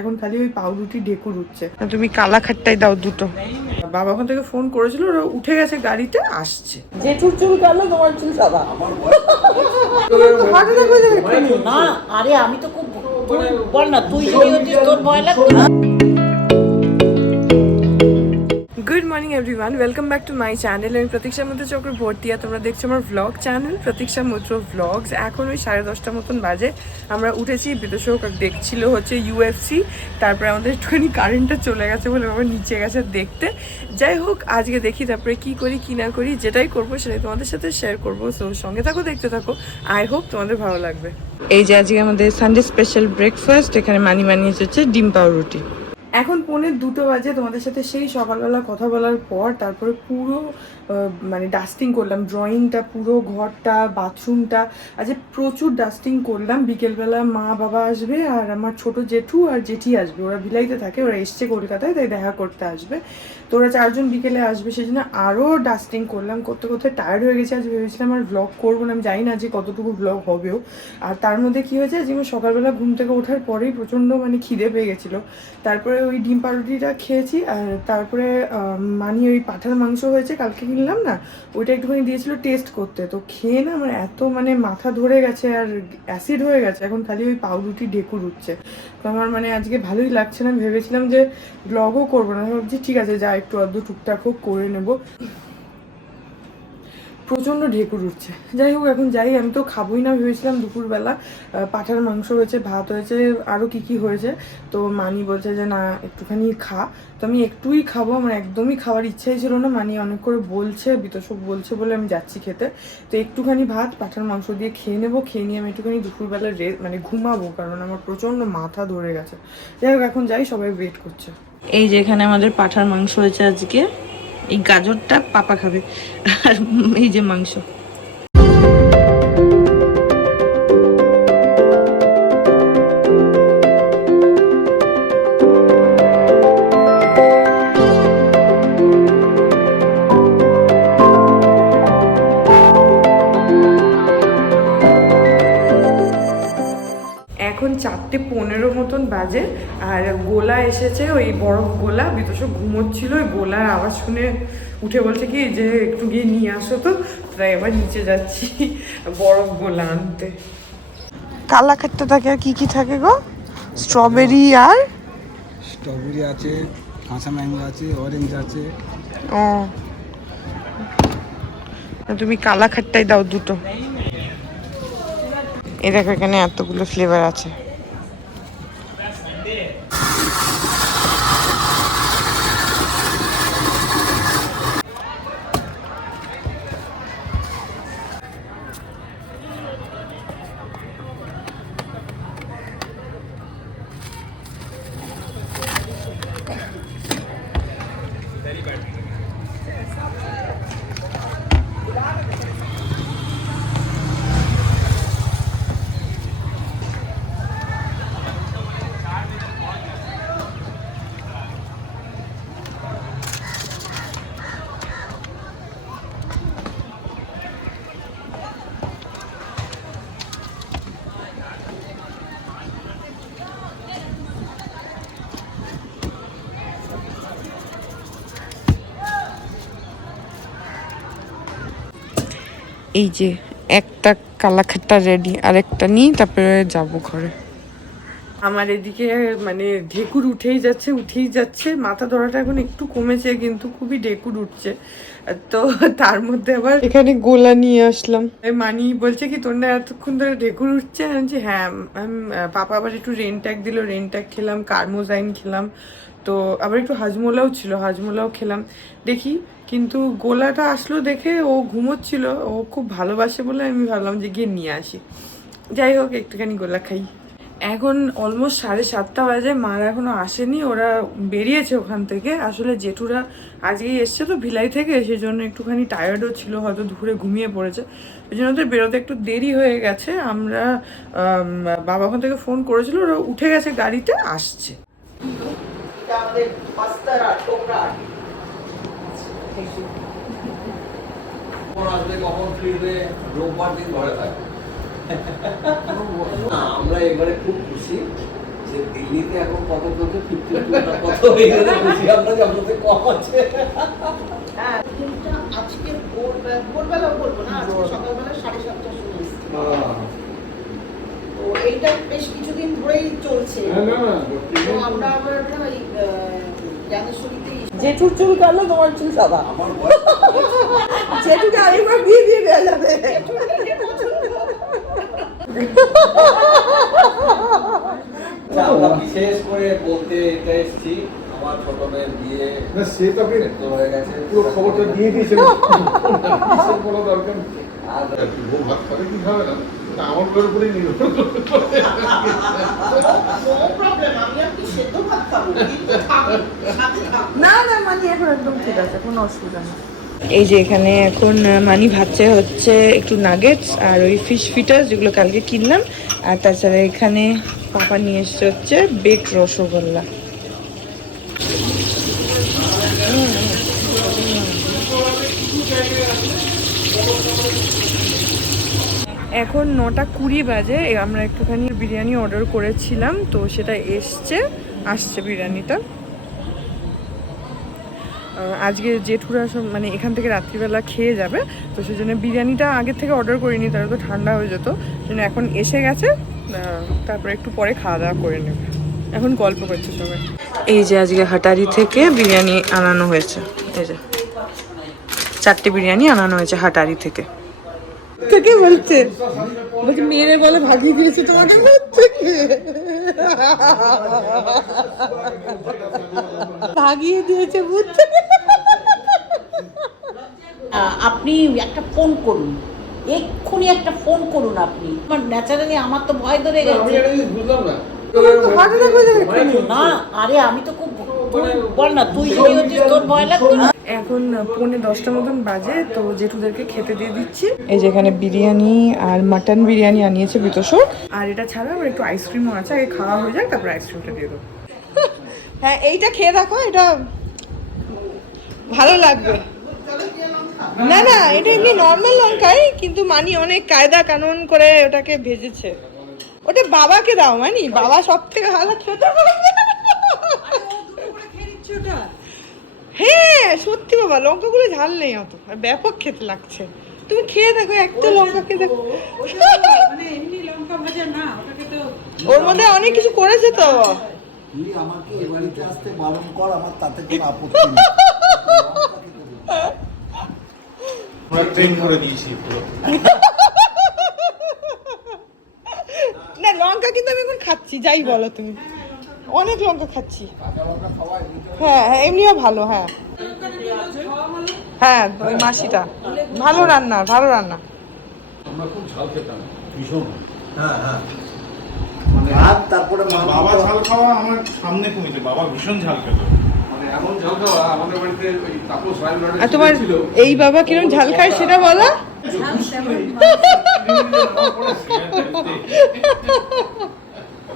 এখন খালি ওই পাউরুটি ঢেকুর উঠছে। তুমি কালা খাট্টাই দাও দুটো। বাবা ওখান থেকে ফোন করেছিল, ওরা উঠে গেছে, গাড়িতে আসছে। জেঠুর চুল কালো, তোমার চুল সাদা। না আরে আমি তো খুব, তুই বল না, তুই যদি হতিস তোর ভয় লাগতো না? Good morning everyone, welcome back to my channel. আমি প্রতীক্ষা মৈত্র চক্রবর্তী, আর তোমরা দেখছো আমার ভ্লগ চ্যানেল প্রতীক্ষা মৈত্র ভ্লগস। এখন ওই 10:30 মতন বাজে, আমরা উঠেছি। বিদেশক দেখছিল হচ্ছে ইউএফসি, তারপরে আমাদের একটুখানি কারেন্টটা চলে গেছে বলে আবার নিচে গেছে দেখতে। যাই হোক, আজকে দেখি তারপরে কি করি কি না করি, যেটাই করবো সেটাই তোমাদের সাথে শেয়ার করবো। সো সঙ্গে থাকো, দেখতে থাকো, আই হোপ তোমাদের ভালো লাগবে। এই যে আজকে আমাদের সানডে স্পেশাল ব্রেকফাস্ট, এখানে মানি হচ্ছে ডিম পাউরুটি। এখন 1:45 বাজে। তোমাদের সাথে সেই সকালবেলা কথা বলার পর তারপরে পুরো মানে ডাস্টিং করলাম, ড্রয়িংটা, পুরো ঘরটা, বাথরুমটা। আজকে প্রচুর ডাস্টিং করলাম। বিকেলবেলা মা বাবা আসবে, আর আমার ছোট জেঠু আর জেঠি আসবে। ওরা ভিলাইতে থাকে, ওরা এসছে কলকাতায়, তাই দেখা করতে আসবে। তো ওরা 4জন বিকেলে আসবে, সেই জন্য আরও ডাস্টিং করলাম। করতে করতে টায়ার্ড হয়ে গেছে। আজ ভেবেছিলাম আর ভ্লগ করবো না, আমি জানি না যে কতটুকু ভ্লগ হবেও। আর তার মধ্যে কী হয়েছে, যে আমি সকালবেলা ঘুম থেকে ওঠার পরেই প্রচণ্ড মানে খিদে পেয়ে গেছিলো। তারপরে ওই ডিম পাউরুটিটা খেয়েছি, আর তারপরে মানি ওই পাঁঠার মাংস হয়েছে, কালকে কিনলাম না, ওইটা একটুখানি দিয়েছিল টেস্ট করতে। তো খেয়ে না আমার এত মানে মাথা ধরে গেছে আর অ্যাসিড হয়ে গেছে, এখন খালি ওই পাউরুটি ঢেকুর উঠছে। তো আমার মানে আজকে ভালোই লাগছে না। ভেবেছিলাম যে ব্লগও করবো না, ভাবছি ঠিক আছে যা একটু আধটু টুকটাক হোক করে নেবো। প্রচণ্ড ঢেকুর উঠছে। যাই হোক, এখন যাই। আমি তো খাবোই না ভেবেছিলাম দুপুরবেলা। পাঁঠার মাংস হয়েছে, ভাত হয়েছে, আরও কী হয়েছে। তো মানি বলছে যে না একটুখানি খা। তো আমি একটুই খাবো, আমার একদমই খাওয়ার ইচ্ছাই ছিল না। মানি অনেক করে বলছে, বিতোষক বলছে বলে আমি যাচ্ছি খেতে। তো একটুখানি ভাত পাঁঠার মাংস দিয়ে খেয়ে নেবো। খেয়ে নিয়ে আমি একটুখানি দুপুরবেলা মানে ঘুমাবো, কারণ আমার প্রচণ্ড মাথা ধরে গেছে। যাই হোক, এখন যাই, সবাই ওয়েট করছে। এই যে এখানে আমাদের পাঁঠার মাংস হয়েছে আজকে। এই গাজরটা পাপা খাবে, আর এই যে মাংস। এখন 4:15 মতন বাজে, আর গোলা এসেছে, ওই বরফ গোলা। বিতোষক ঘুমোচ্ছিল, ওই গোলার আওয়াজ শুনে উঠে বলছে কি যে একটু গিয়ে নিয়ে আসো। তো তাই এবার নিচে যাচ্ছি বরফ গোলা আনতে। কালা খাট্টা থাকে আর কি থাকে গো? স্ট্রবেরি আর স্ট্রবেরি আছে, কাঁচা ম্যাঙ্গো আছে, অরেঞ্জ আছে। ও, তুমি কালা খাট্টাই দাও দুটো। এই দেখো এখানে এতগুলো ফ্লেভার আছে। এই যে একটা কালাখাট্টা রেডি, আর একটা নিই, তারপরে যাবো ঘরে। আমার এদিকে মানে ঢেকুর উঠেই যাচ্ছে। মাথা ধরাটা এখন একটু কমেছে, কিন্তু খুবই ঢেকুর উঠছে। তো তার মধ্যে আবার এখানে গোলা নিয়ে আসলাম। মানি বলছে কি তোর না এতক্ষণ ধরে ঢেকুর উঠছে? আমি বলছি হ্যাঁ। পাপা আবার একটু রেনট্যাক দিল, রেনট্যাক খেলাম, কার্মোজাইন খেলাম। তো আবার একটু হাজমোলাও ছিল, হাজমোলাও খেলাম। দেখি, কিন্তু গোলাটা আসলো দেখে ও ঘুমোচ্ছিল, ও খুব ভালোবাসে বলে আমি ভাবলাম যে গিয়ে নিয়ে আসি। যাই হোক, একটুখানি গোলা খাই। এখন অলমোস্ট 7:30 বাজে, মারা এখনো আসেনি, ওরা বেরিয়েছে ওখান থেকে। আসলে জেঠুরা আজকেই এসছে তো ভিলাই থেকে, সেই জন্য একটুখানি টায়ার্ডও ছিল, হয়তো দুপুরে ঘুমিয়ে পড়েছে, ওই জন্য ওদের বেরোতে একটু দেরি হয়ে গেছে। আমরা বাবা ওখান থেকে ফোন করেছিল, ওরা উঠে গেছে, গাড়িতে আসছে। কখন ফিরবে? রোববার দিন ঘরে থাকবে। আমরা এবারে খুব খুশি দিল্লিতে এখন কত চলছে 52 কত হয়ে গেছে বেশি আমরা যাবতে কম আছে। হ্যাঁ কিন্তু আজকে ভোরবেলা বলবো না, আজকে সকালবেলা 7:30টার সময় এসেছি। তো এইটা বেশ কিছুদিন ধরেই চলছে। তো আমরা আবার ওই জ্ঞানেশ্বরীতে জেঠুর চুল কালো, তোমার চুল সাদা। আমার বয়স জেঠুকে আরেকবার দিয়ে দেওয়া যাবে। আমরা বিশেষ করে বলতে এটা এসেছি, আমার ছোট মেয়ের বিয়ে সে তোকে তো হয়ে গেছে, পুরো খবরটা দিয়ে দিয়েছে, কোনো দরকার নেই। আর বউ ভাত খাবে কি খাবে না তা আমার ঘরের উপরেই নির্ভর করে। নো প্রবলেম, আমি আর কি সেদ্ধ ভাত খাবো, কিন্তু খাবো, সাথে খাবো। না না মানে এখন একদম ঠিক আছে, কোনো অসুবিধা নেই। এই যে এখানে এখন মানি ভাজছে হচ্ছে একটু নাগেটস আর ওই ফিশ ফিটার্স যেগুলো কালকে কিনলাম, আর তাছাড়া এখানে পাপা নিয়ে এসছে হচ্ছে বেক রসগোল্লা। এখন 9:20 বাজে, আমরা একটুখানি বিরিয়ানি অর্ডার করেছিলাম, তো সেটা আসছে বিরিয়ানিটা। আজকে জেঠুরা সব মানে এখান থেকে রাত্রিবেলা খেয়ে যাবে, তো সেই জন্য বিরিয়ানিটা আগের থেকে অর্ডার করিনি, তাহলে তো ঠান্ডা হয়ে যেত। জন্য এখন এসে গেছে, তারপরে একটু পরে খাওয়া দাওয়া করে নেবে। এখন গল্প করছে সবাই। এই যে আজকে হাটারি থেকে বিরিয়ানি আনানো হয়েছে, এই যে 4টে বিরিয়ানি আনানো হয়েছে হাটারি থেকে। কে বলছে? বলছে মেরে বলে ভাগিয়ে দিয়েছে তোমাকে মুখ থেকে। ভাগিয়ে দিয়েছে মুখ থেকে। আপনি একটা ফোন করুন, এক্ষুনি একটা ফোন করুন আপনি। আমার ন্যাচারালি আমার তো ভয় ধরে আমি গেছে। একটা জিনিস বুঝলাম না, না আরে আমি তো খুব, তুই বল না, তুই যদি হচ্ছিস তোর ভয় লাগতো না? এখন 9:45 মতন বাজে, তো জেঠুদেরকে খেতে দিয়ে দিচ্ছি। এই যে এখানে বিরিয়ানি আর মাটন বিরিয়ানি আনিয়েছে বিতোষও, আর এটা ছাড়া আবার একটু আইসক্রিমও আছে, আগে খাওয়া হয়ে যাক তারপর আইসক্রিমটা দিয়ে দেবো। হ্যাঁ এইটা খেয়ে দেখো, এটা ভালো লাগবে। না না, এটা এমনি নর্মাল লঙ্কাই, কিন্তু মানি অনেক কায়দা কানুন করে ওটাকে ভেজেছে। ওটা বাবাকে দাও মানি, বাবা সব থেকে ভালো খেতে পারবে। হ্যাঁ সত্যি বাবা, লঙ্কাগুলো ঝাল নেই অত, আর ব্যাপক খেতে লাগছে। তুমি খেয়ে দেখো, একটা লঙ্কা খেয়ে দেখো। ওর মধ্যে অনেক কিছু করেছে তো। তুই আমাকে এ বাড়িতে আসতে বারণ কর, আমার তাতে কোনো আপত্তি নেই। আমরা ট্রেন করে দিয়েছি পুরো। না লঙ্কা কিন্তু আমি এখন খাচ্ছি, যাই বলো তুমি, অনেক লঙ্কা খাচ্ছি। হ্যাঁ হ্যাঁ এমনিও ভালো। হ্যাঁ হ্যাঁ ওই মাসিটা ভালো রান্না, ভালো রান্না। আমরা খুব ঝাল খেতাম ভীষণ। হ্যাঁ হ্যাঁ, ভাত তারপরে বাবা ঝাল খাওয়া আমার সামনে কমেছে, বাবা ভীষণ ঝাল খেত। মানে এমন ঝাল খাওয়া আমাদের বাড়িতে ওই তাপস রায় আর তোমার এই বাবা কিরম ঝাল খায় সেটা বলো।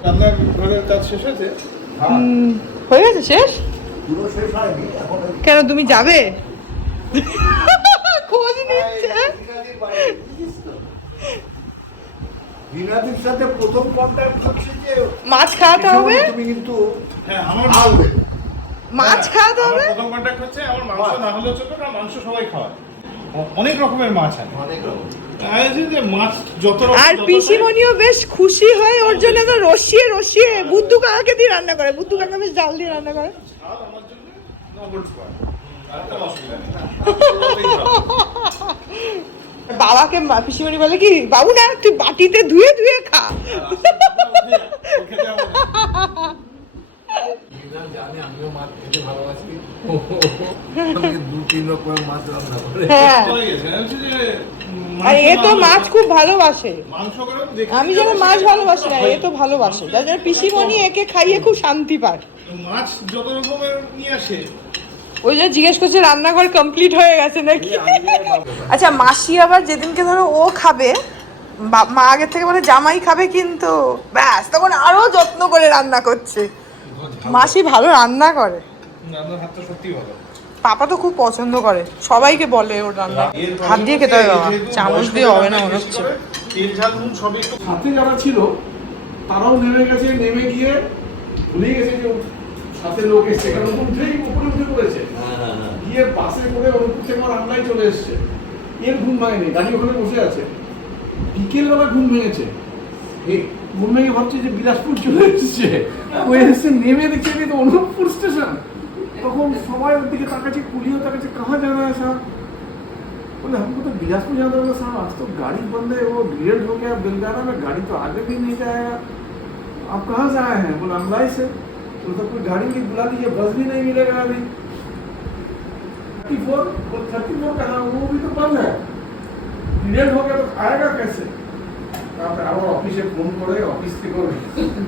রান্নার ঘরের কাজ শেষ হয়েছে? হয়ে গেছে শেষ? পুরো শেষ হয়নি এখন। কেন তুমি যাবে? খোঁজ নিচ্ছে। রিনাদির সাথে প্রথম কন্ট্যাক্ট হচ্ছে যে মাছ খাওয়াতে হবে, তুমি কিন্তু হ্যাঁ আমার মাছ খাওয়াতে হবে। প্রথম কন্ট্যাক্ট হচ্ছে আমার মাংস না হলেও চলবে, কারণ মাংস সবাই খাওয়ায়। অনেক রকমের মাছ আছে, অনেক রকম। যে মাছ যত রকম আর পিসিমণিও বেশ খুশি হয় ওর জন্য, তো রসিয়ে রসিয়ে বুদ্ধু কাকাকে দিয়ে রান্না করে, বুদ্ধু কাকা বেশ জাল দিয়ে রান্না করে। ঝাল আমার জন্য নগর ছোঁয়া, আর কোনো অসুবিধা নেই। বাবাকে পিসিমণি বলে কি, বাবু না তুই বাটিতে ধুয়ে ধুয়ে খা। জানি আমিও মাছ খেতে ভালোবাসি, আমাকে 2-3 রকমের মাছ রান্না করে। হ্যাঁ আর এ তো মাছ খুব ভালোবাসে, মাংস করে দেখি আমি যেন মাছ ভালোবাসি না, এ তো ভালোবাসে, যার জন্য পিসিমণি একে খাইয়ে খুব শান্তি পায়। মাছ যত রকমের নিয়ে আসে। ওই জন্য জিজ্ঞেস করছে রান্নাঘর কমপ্লিট হয়ে গেছে নাকি। আচ্ছা মাসি আবার যেদিনকে ধরো ও খাবে, মা আগের থেকে বলে জামাই খাবে, কিন্তু ব্যাস তখন আরো যত্ন করে রান্না করছে। মাসি ভালো রান্না করে, রান্নার হাতটা সত্যি ভালো। পাপা তো খুব পছন্দ করে, সবাইকে বলে ওর রান্না হাত দিয়ে খেতে হবে বাবা, চামচ দিয়ে হবে না মনে হচ্ছে। তেল ঝাল নুন সবই একটু সাথে যারা ছিল তারাও নেমে গেছে, নেমে গিয়ে ভুলে গেছে যে সাথে লোক এসছে, কারণ উঠেই উপরে উঠে পড়েছে, গিয়ে বাসে করে অনুপুর থেকে আমার আমলাই চলে এসছে। এর ঘুম ভাঙেনি, গাড়ি ওখানে বসে আছে, বিকেলবেলা ঘুম ভেঙেছে। ঘুম ভেঙে ভাবছে যে বিলাসপুর চলে এসছে, ও এসে নেমে দেখছে যে অনুপপুর স্টেশন। তখন সবাই ওর দিকে তাকাচ্ছে, পুলিশও তাকাচ্ছে, কাহা জানা है साहब? बोले हमको तो बिलासपुर जाना होगा साहब, आज तो गाड़ी बंद है, वो भीड़ हो गया बेलगाड़ा में, गाड़ी तो आगे भी नहीं जाएगा। आप कहाँ से आए हैं? बोला अमलाई से। तो कोई गाड़ी भी बुला लीजिए, बस भी नहीं मिलेगा अभी। 34 कहाँ, वो भी तो बंद है, भीड़ हो गया तो आएगा कैसे? আমার অফিসে ফোন করে অফিস থেকে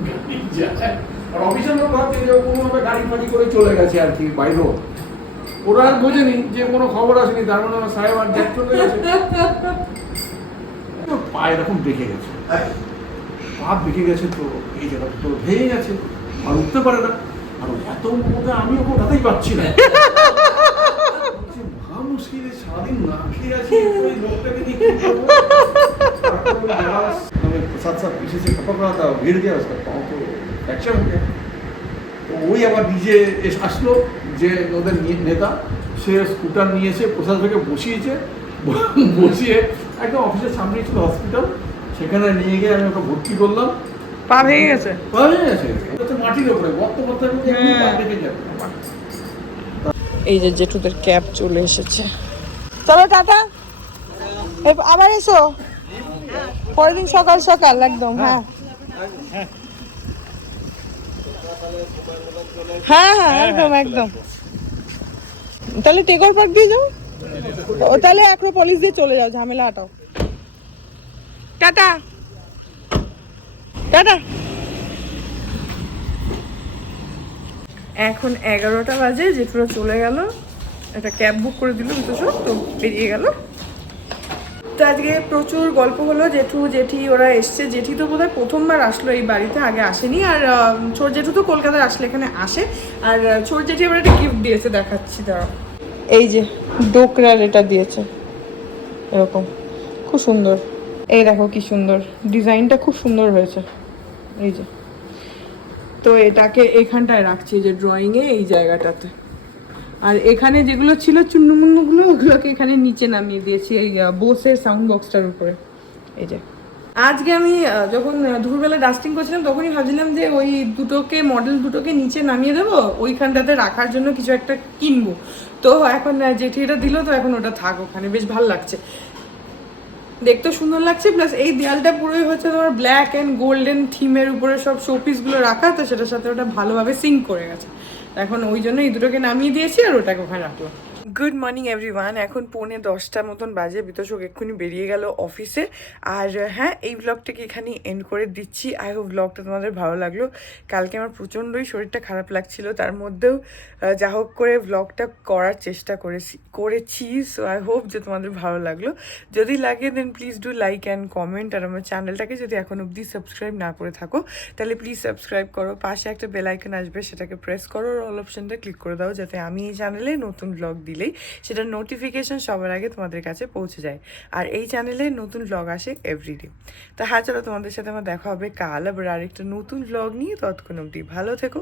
গাড়ি যায়, আর অফিসের লোক ভাবছে যে কোনোভাবে গাড়ি ফাড়ি করে চলে গেছে আর কি বাইরেও। ওরা আর বোঝেনি যে কোনো খবর আসেনি, তার মানে আমার সাহেব আর জ্যাক চলে গেছে। পা এরকম বেঁকে গেছে, পা বেঁকে গেছে, তো এই জায়গাটা তো ভেঙে গেছে, আর উঠতে পারে না। আর এত মধ্যে আমি ওকে উঠাতেই পারছি না। মহা মুশকিল, সারাদিন না খেয়ে আছি, ওই লোকটাকে নিয়ে কি করবো? साथ साथ पीछे से खपक रहा था, गिर गया, उसका पाँव तो फ्रैक्चर हो गया। तो वही আবার নিজে আসলো যে ওদের নেতা, সে স্কুটার নিয়ে এসে প্রসাদ থেকে বসিয়েছে, বসিয়ে একদম অফিসের সামনে ছিল হসপিটাল, সেখানে নিয়ে গিয়ে আমি ওকে ভর্তি করলাম। পা ভেঙে গেছে, পা ভেঙে গেছে, ওটা তো মাটির ওপরে গর্ত করতে পা ভেঙে যাবে। এই যে জেঠুদের ক্যাব চলে এসেছে। চলো টাটা, আবার এসো পরের দিন সকাল সকাল একদম। হ্যাঁ হ্যাঁ হ্যাঁ একদম একদম। তাহলে টেকর পার্ক দিয়ে যাও, ও তাহলে অ্যাক্রোপলিস দিয়ে চলে যাও, ঝামেলা হাটাও। Tata tata. এখন 11টা বাজে, জেঠুরা চলে গেল, একটা ক্যাব বুক করে দিল বুঝতেছো, তো বেরিয়ে গেল। তো আজকে প্রচুর গল্প হলো, জেঠু জেঠি ওরা এসছে। জেঠি তো বোধহয় প্রথমবার আসলো এই বাড়িতে, আগে আসেনি। আর ছোট জেঠু তো কলকাতায় আসলে এখানে আসে। আর ছোট জেঠি আবার একটা গিফট দিয়েছে, দেখাচ্ছি তারা। এই যে ডোকরার এটা দিয়েছে, এরকম খুব সুন্দর। এই দেখো কি সুন্দর ডিজাইনটা, খুব সুন্দর হয়েছে। এই যে, তো এটাকে এখানটায় রাখছি, যে ড্রয়িংয়ে এই জায়গাটাতে। আর এখানে যেগুলো ছিল চুন্নুমুন্নুগুলো, ওগুলোকে এখানে নিচে নামিয়ে দিয়েছি, এই বোসের সাউন্ড বক্সটার উপরে। এই যে আজকে আমি যখন দুপুরবেলা ডাস্টিং করছিলাম, তখনই ভাবছিলাম যে ওই মডেল দুটোকে নিচে নামিয়ে দেবো, ওইখানটাতে রাখার জন্য কিছু একটা কিনবো। তো এখন জেঠি এটা দিল, তো এখন ওটা থাক ওখানে, বেশ ভালো লাগছে, দেখতে সুন্দর লাগছে। প্লাস এই দেয়ালটা পুরোই হচ্ছে তোমার ব্ল্যাক অ্যান্ড গোল্ডেন থিমের উপরে সব শোপিসগুলো রাখা, তো সেটার সাথে ওটা ভালোভাবে সিঙ্ক করে গেছে। এখন ওই জন্য এই দুটোকে নামিয়ে দিয়েছি, আর ওটাকে ওখানে রাখলাম। গুড মর্নিং এভরিওয়ান, এখন 9:45 মতন বাজে। বিতোষক এক্ষুনি বেরিয়ে গেল অফিসে। আর হ্যাঁ, এই ব্লগটাকে এখানেই এন্ড করে দিচ্ছি। আই হোপ ব্লগটা তোমাদের ভালো লাগলো। কালকে আমার প্রচণ্ডই শরীরটা খারাপ লাগছিল, তার মধ্যেও যা হোক করে ব্লগটা করার চেষ্টা করেছি। সো আই হোপ যে তোমাদের ভালো লাগলো। যদি লাগে দেন please do like and comment. আর আমার চ্যানেলটাকে যদি এখন অবধি সাবস্ক্রাইব না করে থাকো, তাহলে প্লিজ সাবস্ক্রাইব করো। পাশে একটা বেল আইকন আসবে, সেটাকে প্রেস করো, আর অল অপশনটা ক্লিক করে দাও, যাতে আমি এই চ্যানেলে নতুন ব্লগ দিলেই সেটার নোটিফিকেশন সবার আগে তোমাদের কাছে পৌঁছে যায়। আর এই চ্যানেলে নতুন ব্লগ আসে এভরিডে। তো হ্যাঁ, চলো তোমাদের সাথে আমার দেখা হবে কাল আবার আরেকটা নতুন ব্লগ নিয়ে। ততক্ষণ অবধি ভালো থেকো।